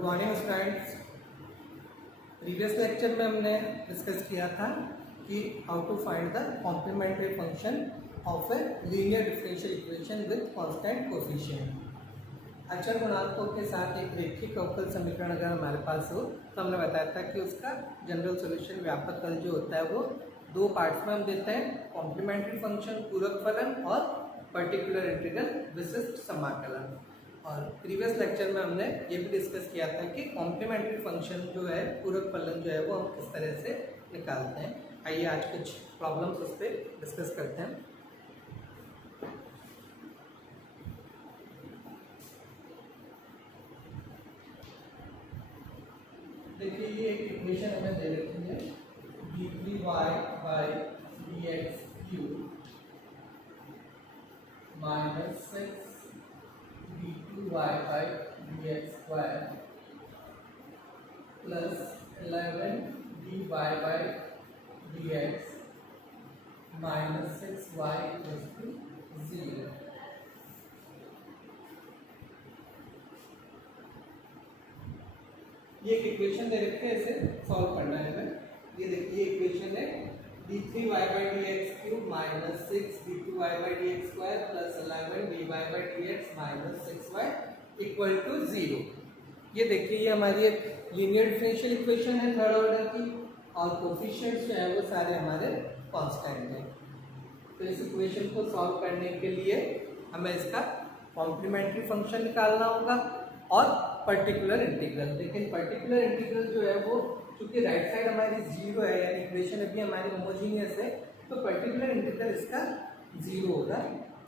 Good morning students. Previous lecture में हमने discuss किया था कि how to find the complementary function of a linear differential equation with constant coefficient. अचर गुणांकों के साथ एक रेखिक अवकल समीकरण अगर हमारे पास हो तो हमने बताया था कि उसका जनरल सॉल्यूशन व्यापक हल जो होता है वो दो पार्ट्स में हम देते हैं, कॉम्प्लीमेंट्री फंक्शन पूरक फलन और पर्टिकुलर इंटीग्रल विशिष्ट समाकलन। और प्रीवियस लेक्चर में हमने ये भी डिस्कस किया था कि कॉम्प्लीमेंट्री फंक्शन जो है पूरक फलन जो है वो हम किस तरह से निकालते हैं। आइए आज कुछ प्रॉब्लम्स उस पर डिस्कस करते हैं। देखिए ये एक इक्वेशन हमें दे रखी है d3y by dx cube minus 6 d2y by dx square plus 11 dy by dx minus 6y equal to 0। ये एक इक्वेशन दे रखी है, इसे सॉल्व करना है हमें। ये देखिए इक्वेशन है d3y by dx cube minus 6 d2y by dx square plus 11 dy by dx minus 6y equal to 0। ये देखिए ये हमारी एक लीनियर डिफरेंशियल इक्वेशन है थर्ड ऑर्डर की, और कोफिशिएंट्स जो है वो सारे हमारे कांस्टेंट हैं। तो इस इक्वेशन को सॉल्व करने के लिए हमें इसका कॉम्प्लीमेंट्री फंक्शन निकालना होगा और पर्टिकुलर इंटीग्रल। लेकिन पर्टिकुलर इंटीग्रल जो है वो क्योंकि राइट साइड हमारी जीरो है, यानी इक्वेशन अभी हमारी होमोजीनियस है, तो पर्टिकुलर इंटीग्रल इसका जीरो होगा।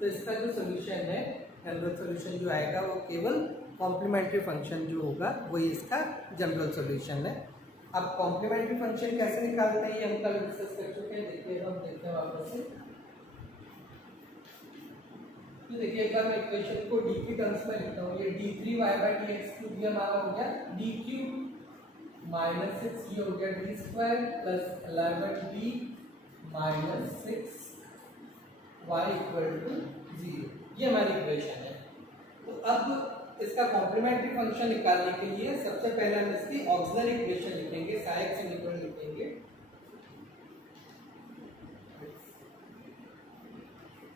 तो इसका जो सोल्यूशन है, जनरल सोल्यूशन जो आएगा वो केवल कॉम्प्लीमेंट्री फंक्शन जो होगा वही इसका जनरल सोल्यूशन है। अब कॉम्प्लीमेंट्री फंक्शन कैसे निकालते हैं ये हम कल डिस्कस कर चुके हैं। देखिए हम देखते हैं वापस से। तो देखिए एक बार मैं इक्वेशन को d की टर्म्स में लिखता हूँ। ये d3y बाई dx क्यूब ये हमारा हो गया d क्यूब माइनस 6 ये हो गया d square plus 11d minus 6y equal to 0। ये हमारी इक्वेशन है। तो अब इसका कॉम्प्लीमेंट्री फंक्शन निकालने के लिए सबसे पहले हम इसकी ऑक्सिलरी इक्वेशन लिखेंगे, सहायक समीकरण लिखेंगे।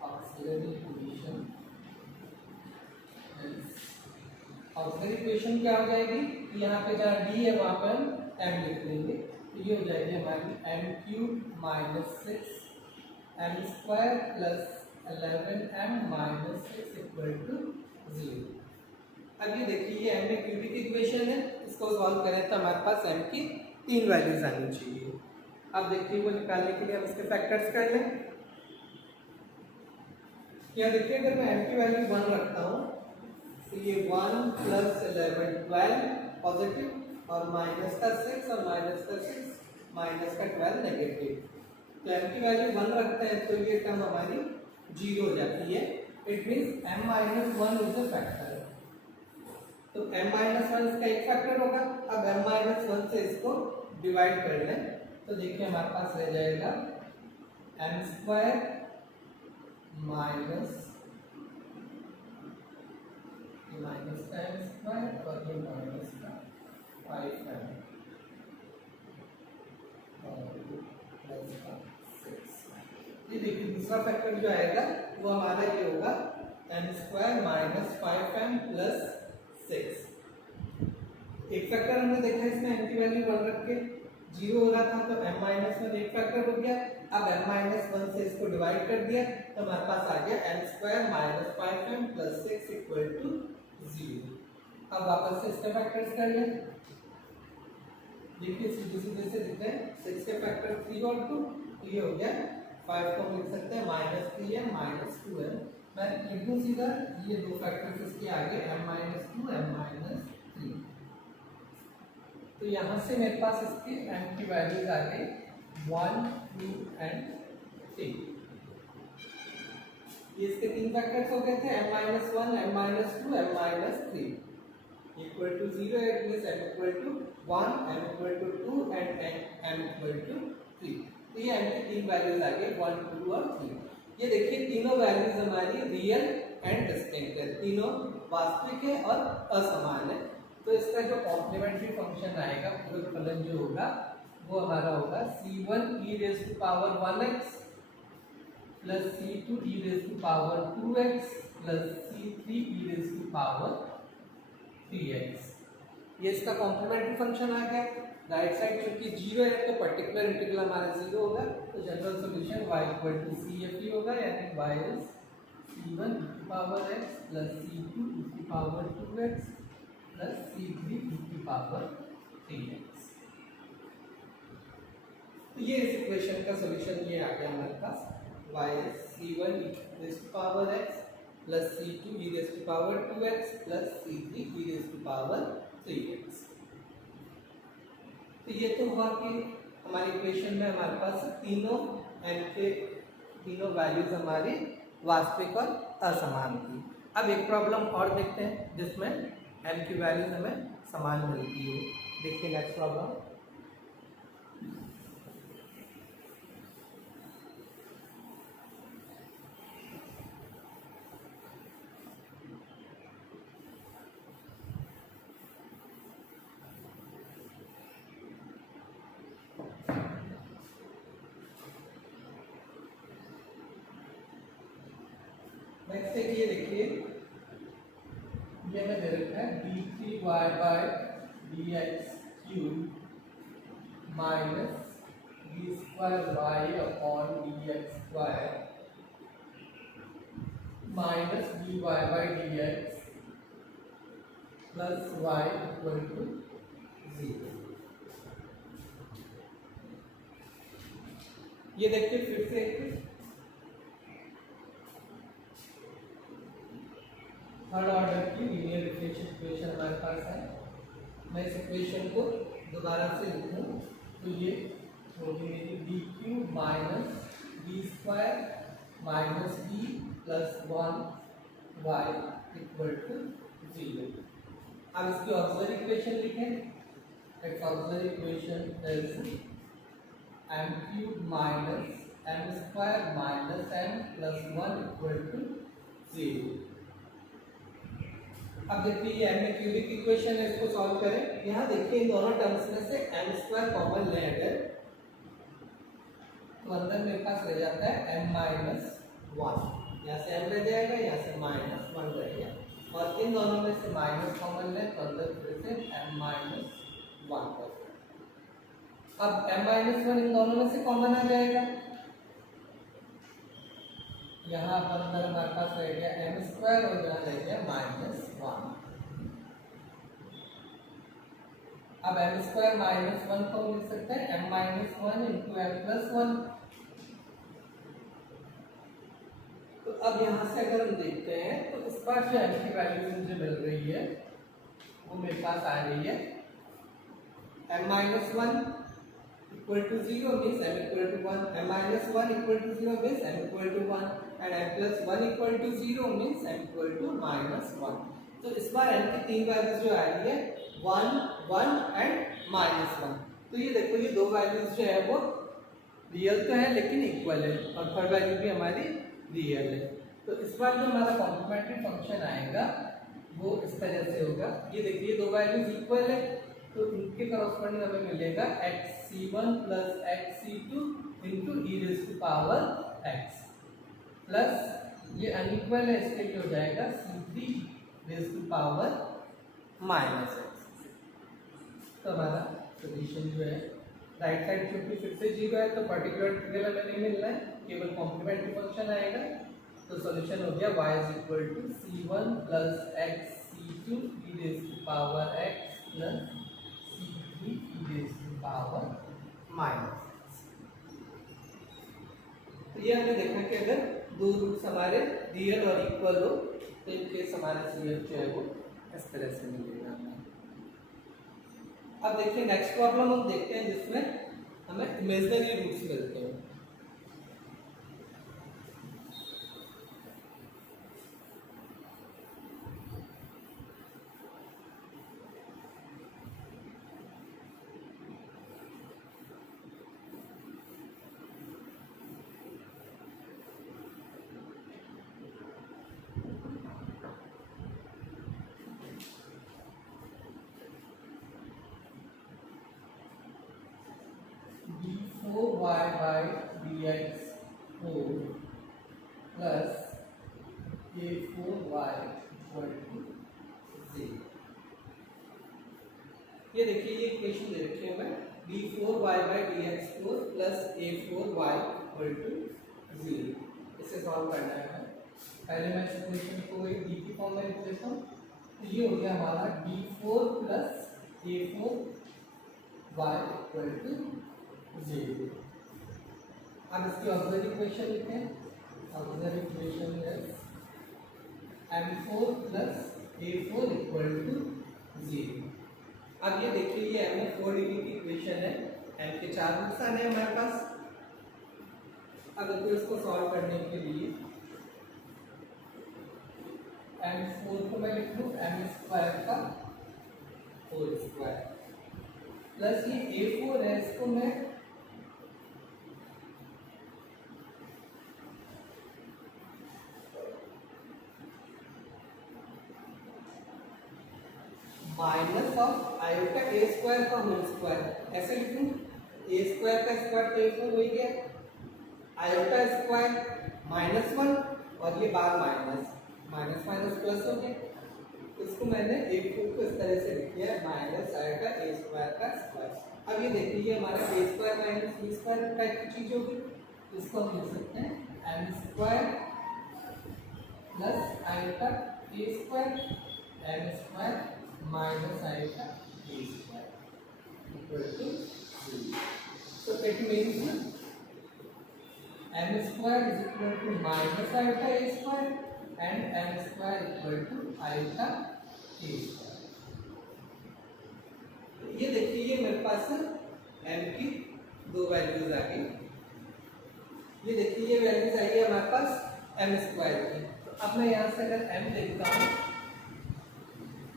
ऑक्सिलरी इक्वेशन, ऑक्सिलरी इक्वेशन क्या हो जाएगी, यहाँ पे जहाँ d है वहाँ पर हम m लिख लेंगे। तो ये हो जाएगी हमारी m cube minus 6 m square plus 11m minus 6 equal to 0। अब ये देखिए ये m एक क्यूबिक इक्वेशन है, इसको सॉल्व करें तो हमारे पास m की 3 वैल्यूज आनी चाहिए। अब देखिए वो निकालने के लिए हम इसके फैक्टर्स कर लें। यहाँ देखिए अगर मैं m की वैल्यू 1 रखता हूँ तो ये 1 प्लस 11 12 पॉजिटिव और माइनस का 6 और माइनस का 6 माइनस का 12 नेगेटिव। तो m की वैल्यू 1 रखते हैं तो ये टर्म हमारी 0 हो जाती है। It means m minus 1 is a factor. तो m माइनस 1 इसका एक फैक्टर होगा। अब m माइनस 1 से इसको डिवाइड कर लें तो देखिए हमारे पास रह जाएगा m स्क्वायर माइनस का m स्क्वायर और ये माइनस का 5m और प्लस का 6। ये देखिए दूसरा फैक्टर जो आएगा वो हमारा ये होगा m square minus 5m plus 6। एक फैक्टर हमने देखा इसमें m की वैल्यू 1 रख के 0 हो रहा था तो m माइनस 1 एक फैक्टर हो गया। अब m माइनस 1 से इसको डिवाइड कर दिया तो हमारे पास आ गया m square minus 5m plus 6 equal to 0। अब वापस से इसके फैक्टर्स कर लें। देखिए सीधे सीधे से लिखते हैं 6 के फैक्टर 3 और 2, तो ये हो गया 5 को हम लिख सकते हैं माइनस 3m माइनस 2m। मैं लिख दूँ सीधा ये दो फैक्टर्स इसके आगे m माइनस 2 m माइनस 3। तो यहाँ से मेरे पास इसकी m की वैल्यूज आ गई 1 2 एंड 3। ये इसके तीन फैक्टर्स हो गए थे m minus 1 m minus 2 m minus 3 equal to 0। It means m equal to 1 m equal to 2 and m equal to 3। तो ये m की तीन वैल्यूज आ गई 1 2 और 3। ये देखिए तीनों वैल्यूज हमारी रियल एंड डिस्टिंक्ट है, तीनों वास्तविक है और असमान है। तो इसका जो कॉम्प्लीमेंट्री फंक्शन आएगा पूरे फलन जो होगा वो हमारा होगा c1 e raise to power 1x plus c2 e raise to power 2x plus c3 e raise to power 3x। ये इसका कॉम्प्लीमेंट्री फंक्शन आ गया। राइट साइड चूंकि जीरो है तो पर्टिकुलर इंटीग्रल हमारा जीरो होगा, तो general solution y equal to CFE होगा, यानी y इज c1 e की power x plus c2 e की power 2x plus c3 e की पावर 3x। तो ये इस इक्वेशन का सॉल्यूशन ये आ गया हमारे पास, y is c1 e raise to power x plus c2 e raise to power 2x plus c3 e raise to power 3x। तो ये तो हुआ कि हमारी इक्वेशन में हमारे पास तीनों n के तीनों वैल्यूज हमारी वास्तविक और असमान थी। अब एक प्रॉब्लम और देखते हैं जिसमें n की वैल्यूज हमें समान मिलती हो। देखिए नेक्स्ट प्रॉब्लम। नेक्स्ट एक ये देखिए, ये हमें दे रखा है d3y by dx cube minus d square y upon dx square minus dy by dx plus y equal to 0। ये देखिए फिर से थर्ड ऑर्डर की लीनियर डिफरेंशियल इक्वेशन हमारे पास है। मैं इस इक्वेशन को दोबारा से लिखूं तो ये होगी मेरी D cube minus D square minus D plus 1 Y equal to 0। अब इसकी ऑक्सिलरी इक्वेशन लिखें। Its auxiliary equation is M cube minus M square minus M plus 1 equal to 0। अब देखिए ये एम क्यूबिक इक्वेशन है, इसको सॉल्व करें। यहाँ देखिए इन दोनों टर्म्स में से एम स्क्वायर कॉमन ले अगर तो अंदर मेरे पास रह जाता है एम माइनस 1, यहाँ से एम रह जाएगा, यहाँ से माइनस 1 रह गया, और इन दोनों में से माइनस कॉमन ले तो अंदर फिर से एम माइनस 1 कर। अब एम माइनस 1 इन दोनों में से कॉमन आ जाएगा, यहाँ पर अंदर हमारे पास रह गया एम स्क्वायर और यहाँ रह गया माइनस 1। अब एम स्क्वायर माइनस 1 को लिख सकते हैं M minus 1 into M plus 1। तो अब यहाँ से अगर हम देखते हैं तो इस बार जो एम की वैल्यू मुझे मिल रही है वो मेरे पास आ रही है M minus 1 equal to 0 means m equal to 1, m minus 1 equal to 0 means m equal to 1, and m plus 1 equal to 0 means m equal to minus 1। तो इस बार m की तीन वैल्यूज जो आ रही है 1, 1 एंड माइनस 1। तो ये देखो ये दो वैल्यूज जो है वो रियल तो है लेकिन इक्वल है, और थर्ड वैल्यू भी हमारी रियल है। तो इस बार जो हमारा कॉम्प्लीमेंट्री फंक्शन आएगा वो इस तरह से होगा। ये देखिए दो वैल्यूज इक्वल है तो इनके करस्पॉन्डिंग हमें मिलेगा xc1 plus xc2 into E raise to power x plus ये अनइक्वल है इसके लिए हो जाएगा c3 raise to power minus x। तो हमारा सोल्यूशन जो है राइट साइड क्योंकि फिर से जीरो है तो पर्टिकुलर इंटीग्रल हमें नहीं मिलना है, केवल कॉम्प्लीमेंट्री फंक्शन आएगा। तो सोल्यूशन हो गया y is equal to c1 plus xc2 E raise to power x plus power minus. तो ये हमने देखा कि अगर दो रूट्स हमारे रियल और इक्वल हो तो इनके हमारे सीएफ जो है वो इस तरह से मिलेगा। अब देखिए नेक्स्ट प्रॉब्लम हम देखते हैं जिसमें हमें इमेजिनरी रूट्स मिलते हैं। a4y/dx4 plus a4y equal to 0। ये देखिए ये इक्वेशन दे रखी है मैं d4y/dx4 plus a4y equal to 0। इसे सॉल्व करना है हमें। पहले मैं इस इक्वेशन को एक d की फॉर्म में लिख लेता हूँ। तो ये हो गया हमारा d4 plus a4y equal to 0। अब इसकी ऑक्सिलरी इक्वेशन लिखते हैं। Auxiliary equation is m4 plus a4 equal to 0। अब ये देखिए ये m4 dt की इक्वेशन है। m के 4 नुकसान है हमारे पास। अगर तो इसको सॉल्व करने के लिए m4 को मैं लिख लूँ m² का होल स्क्वायर प्लस ये a4 है, इसको मैं minus of iota a square का होल स्क्वायर ऐसे लिखूं। a स्क्वायर का स्क्वायर तो a4 हो ही गया, आयोटा स्क्वायर -1 और ये बार माइनस माइनस माइनस प्लस हो गया। इसको मैंने a4 को इस तरह से लिख दिया माइनस आयोटा a स्क्वायर का स्क्वायर। अब ये देखिए ये हमारा a square minus b square type की चीज होगी। इसको हम लिख सकते हैं m square plus iota a square m square minus iota a square equal to 0. So it means m square is equal to minus iota a square and m square equal to iota a square. ये देखिए ये मेरे पास m की दो values आ गई। ये देखिए ये वैल्यूज आई है हमारे पास m स्क्वायर की। तो अब मैं यहाँ से अगर m देखता हूँ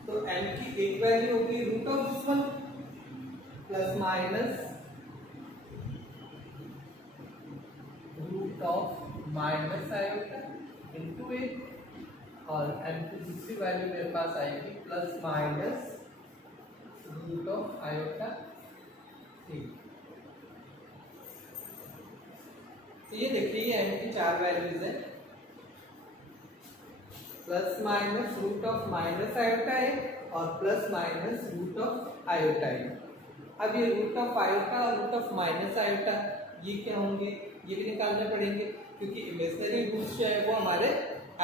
तो m की एक वैल्यू होगी root of this one plus minus root of minus iota into a और m की दूसरी वैल्यू मेरे पास आएगी plus minus root of iota a। तो ये देखिए ये m की 4 वैल्यूज है plus minus root of minus iota है और plus minus root of iota है। अब ये रूट ऑफ आयोटा और रूट ऑफ माइनस आयोटा ये क्या होंगे, ये भी निकालने पड़ेंगे क्योंकि इमेजिनरी रूट्स जो है वो हमारे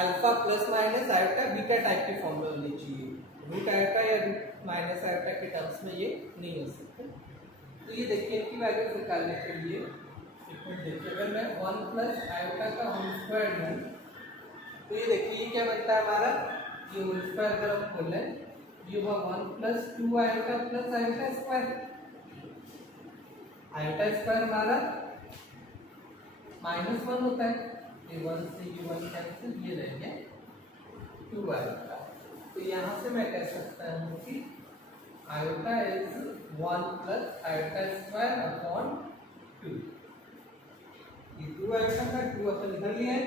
alpha plus minus iota beta type की फॉर्म में होनी चाहिए। रूट आयोटा या रूट माइनस आयोटा के टर्म्स में ये नहीं हो सकते। तो ये देखिए इनकी वैल्यूज निकालने के लिए देखिए अगर मैं 1 प्लस आयोटा का होल स्क्वायर लूँ तो ये देखिए ये क्या बनता है हमारा, ये होल स्क्वायर अगर हम खोलें ये हुआ 1 plus 2 iota plus iota square. Iota square हमारा -1 होता है, ये 1 से ये 1 कैंसिल, ये रह गया 2 आयोटा। तो यहाँ से मैं कह सकता हूँ कि iota is 1 plus iota square upon 2। ये 2 आयोटा का 2 अपन निकल लिया है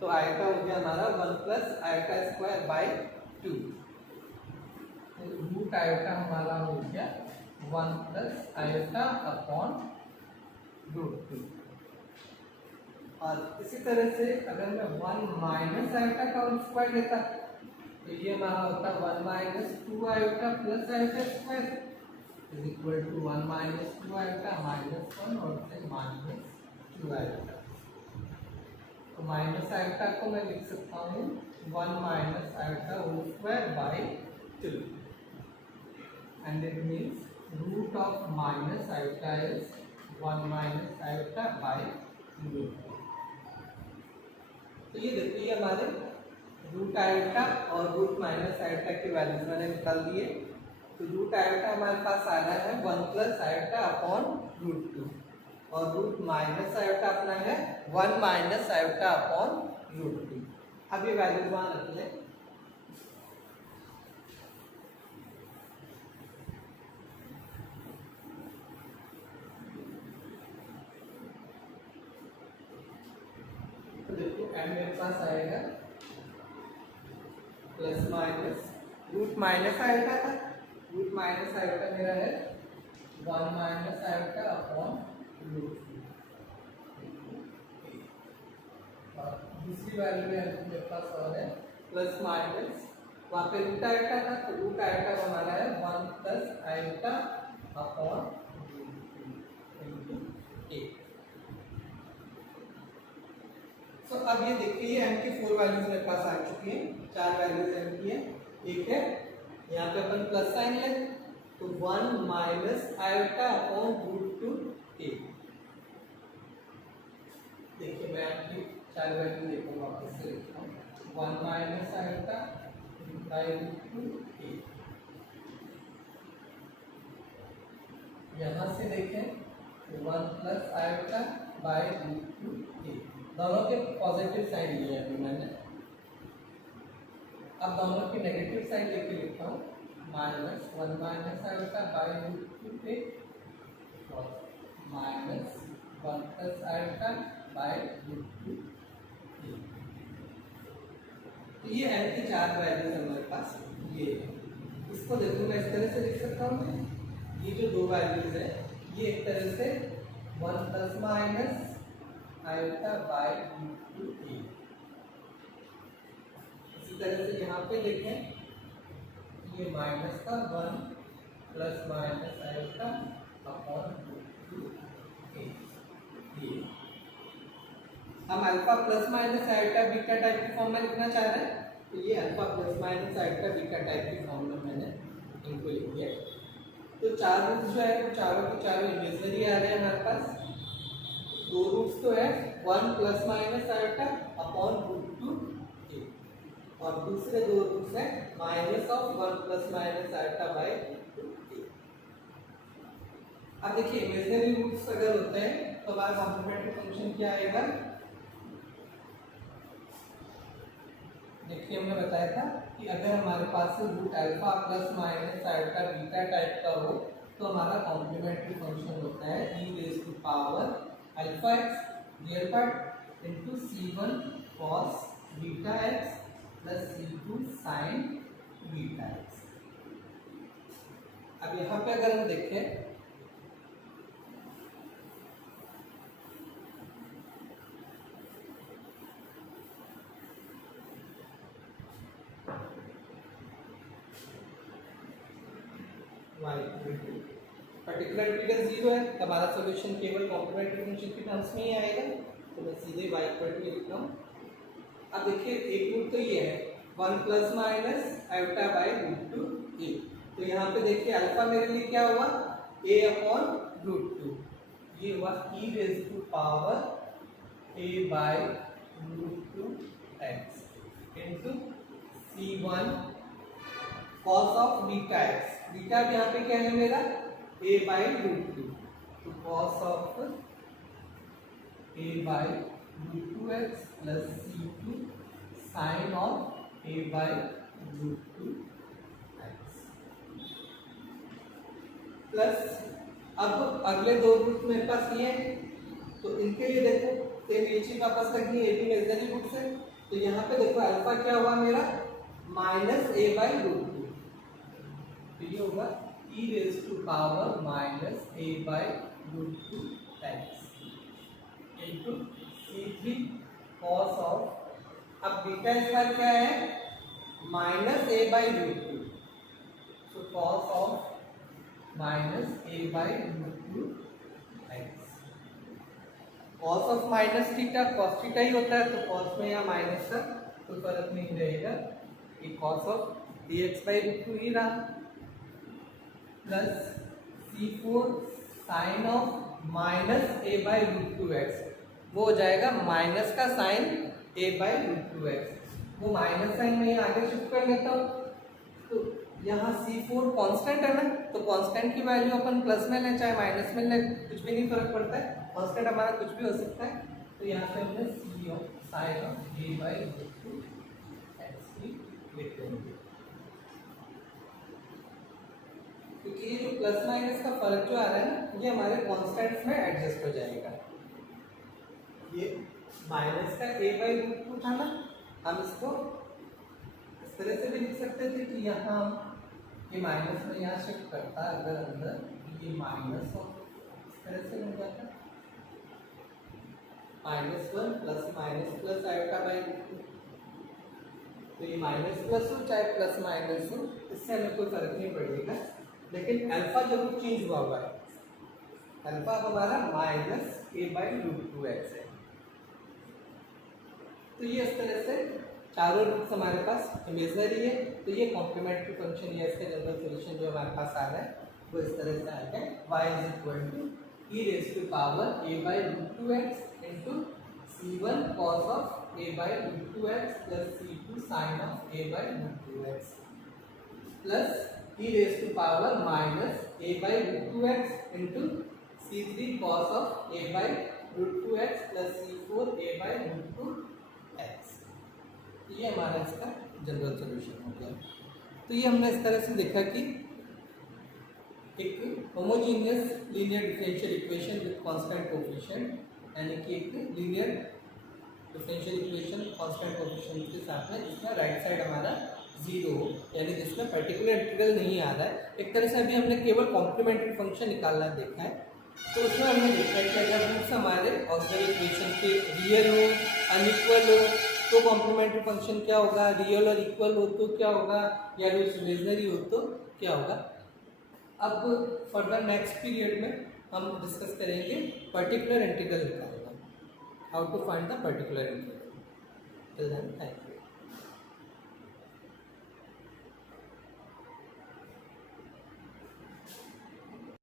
तो आयोटा हो गया हमारा 1 plus iota square by 2। Root iota हमारा हो गया 1 प्लस आयोटा अपॉन रूट 2। और इसी तरह से अगर मैं 1 माइनस आयोटा का होल स्क्वायर लेता तो ये हमारा होता 1 minus 2 iota plus iota square is equal to 1 minus 2 iota minus 1 और फिर माइनस 2 आयोटा। तो माइनस आयोटा को मैं लिख सकता हूँ 1 minus iota whole square by 2 and it means root of minus iota is 1 minus iota by root. तो ये देखिए हमारे रूट आयोटा और रूट माइनस आयोटा की वैल्यूज मैंने निकाल दिए। तो रूट आयोटा हमारे पास आ रहा है 1 प्लस आयोटा अपॉन रूट 2 और रूट माइनस आयोटा अपना है 1 माइनस आयोटा अपॉन रूट 2। अब ये वैल्यूज वहां रख लें। तो देखो m मेरे पास आएगा plus minus root minus iota था, रूट माइनस आयोटा मेरा है 1 माइनस आयोटा अपॉन रूट दूसरी वैल्यू में मेरे पास और है प्लस माइनस, वहाँ पे रूट आयोटा था तो रूट आयोटा हमारा है 1 प्लस आयोटा अपॉन इनटू ए। सो अब ये देखिए एम की 4 वैल्यूज मेरे पास आ चुकी हैं, 4 वैल्यूज एम की है। एक है यहाँ पे अपन प्लस साइन ले तो 1 minus iota upon root two a. देखिए मैं आपकी 4 वैल्यू देखो वापस से लिखता हूँ 1 minus iota by root two a. यहाँ से देखें 1 plus iota by root two a, दोनों के पॉजिटिव साइड लिए अभी मैंने। अब दोनों की नेगेटिव साइड लेके लिखता हूँ minus 1 minus iota by root two a और minus 1 plus iota by root two a. तो ये एन की 4 वैल्यूज हमारे पास ये है। इसको देखो मैं इस तरह से लिख सकता हूँ, ये जो 2 वैल्यूज है ये एक तरह से 1 plus minus iota by root two a. इसी तरह से यहाँ पे देखें ये माइनस का 1 plus minus iota upon root two a. हम alpha plus minus iota beta type की फॉर्म में लिखना चाह रहे हैं तो ये alpha plus minus iota beta type की फॉर्म में मैंने इनको लिख दिया। तो 4 रूट्स जो है वो चारों के चारों इमेजिनरी आ रहे हैं हमारे पास। 2 रूट्स तो है 1 plus minus iota upon root two a और दूसरे 2 रूट्स है minus of 1 plus minus iota by root two a. अब देखिए इमेजिनरी रूट्स अगर होते हैं तो हमारा कॉम्प्लीमेंट्री फंक्शन क्या आएगा। देखिए हमने बताया था कि अगर हमारे पास root alpha plus minus iota beta type का हो तो हमारा कॉम्प्लीमेंट्री फंक्शन होता है e raise to power alpha x real part into c1 cos beta x plus c2 sin beta x. अब यहाँ पे अगर हम देखें पर्टिकुलर इंटीग्रल 0 है तो हमारा सॉल्यूशन केवल कॉम्प्लीमेंट्री फंक्शन के टर्म्स में ही आएगा, तो मैं सीधे y इक्वल टू लिख रहा हूँ। अब देखिए एक रूट तो ये है 1 plus minus iota by root two a. तो यहाँ पे देखिए अल्फा मेरे लिए क्या हुआ a अपॉन रूट टू, ये हुआ e raise to power a by root two x into c1 cos of beta X. Beta भी यहाँ पे क्या है मेरा a बाई रूट टू, तो cos of a by root two X plus c2 sine of a by root two X plus अब अगले 2 root मेरे पास ये है तो इनके लिए देखो सेम एच का पास तक ये भी इमेजिनरी रूट्स है। तो यहाँ पे देखो अल्फा क्या हुआ मेरा minus a by root two, तो ये होगा e raise to power minus a by root two x into c3 cos of, अब बीटा स्क्वायर क्या है minus a by root two, तो cos of minus a by root two x. cos of minus theta cos theta ही होता है तो cos में या माइनस का तो फर्क नहीं रहेगा, ये cos of dx by root two ही रहा plus c4 sine of minus a by root two x, वो हो जाएगा माइनस का sine a by root two x, वो माइनस साइन में आगे शिफ्ट कर लेता हूँ। तो यहाँ c4 कांस्टेंट है ना, तो कांस्टेंट की वैल्यू अपन प्लस में लें चाहे माइनस में लें कुछ भी नहीं फर्क पड़ता है, कांस्टेंट हमारा कुछ भी हो सकता है। तो यहाँ पे हमने c of sine of a by root two X भी लिख देंगे, क्योंकि ये जो प्लस माइनस का फर्क जो आ रहा है ना ये हमारे कॉन्स्टेंट्स में एडजस्ट हो जाएगा। ये माइनस का a बाई रूट टू था ना, हम इसको इस तरह से भी लिख सकते थे कि यहाँ ये माइनस में यहाँ शिफ्ट करता अगर अंदर ये माइनस हो इस तरह से बन जाता -1 प्लस आयोटा बाई रूट 2। तो ये माइनस प्लस हो चाहे प्लस माइनस हो, इससे हमें कोई फर्क नहीं पड़ेगा, लेकिन अल्फा जरूर चेंज हुआ हुआ है। अल्फा हमारा -a/√2x है। तो ये इस तरह से चारों रूट्स हमारे पास इमेजनरी है, तो ये कॉम्प्लीमेंट्री फंक्शन या इसका जनरल सॉल्यूशन जो हमारे पास आ रहा है वो इस तरह से आ गया, y e⁻a/√2x into c1 cos of a/√2x plus c2 sin of a/√2x plus e⁻a/√2x into c3 cos of a/√2x plus c4 a/√2x। ये हमारा इसका जनरल सॉल्यूशन हो गया। तो ये हमने इस तरह से देखा कि एक homogeneous linear differential equation with constant coefficient, यानी कि एक linear differential equation constant coefficient के साथ में जिसमें राइट साइड हमारा 0 हो, यानी जिसमें पर्टिकुलर इंटीग्रल नहीं आ रहा है। एक तरह से अभी हमने केवल कॉम्प्लीमेंट्री फंक्शन निकालना देखा है। तो उसमें हमने देखा है कि अगर रूट्स हमारे ऑक्सिलरी इक्वेशन के रियल हो, अनइक्वल हो, तो कॉम्प्लीमेंट्री फंक्शन क्या होगा, रियल और इक्वल हो तो क्या होगा, या रूट्स इमेजिनरी हो तो क्या होगा। अब फर्दर नेक्स्ट पीरियड में हम डिस्कस करेंगे पर्टिकुलर इंटीग्रल निकालना, how to find the particular integral. Till then thank you.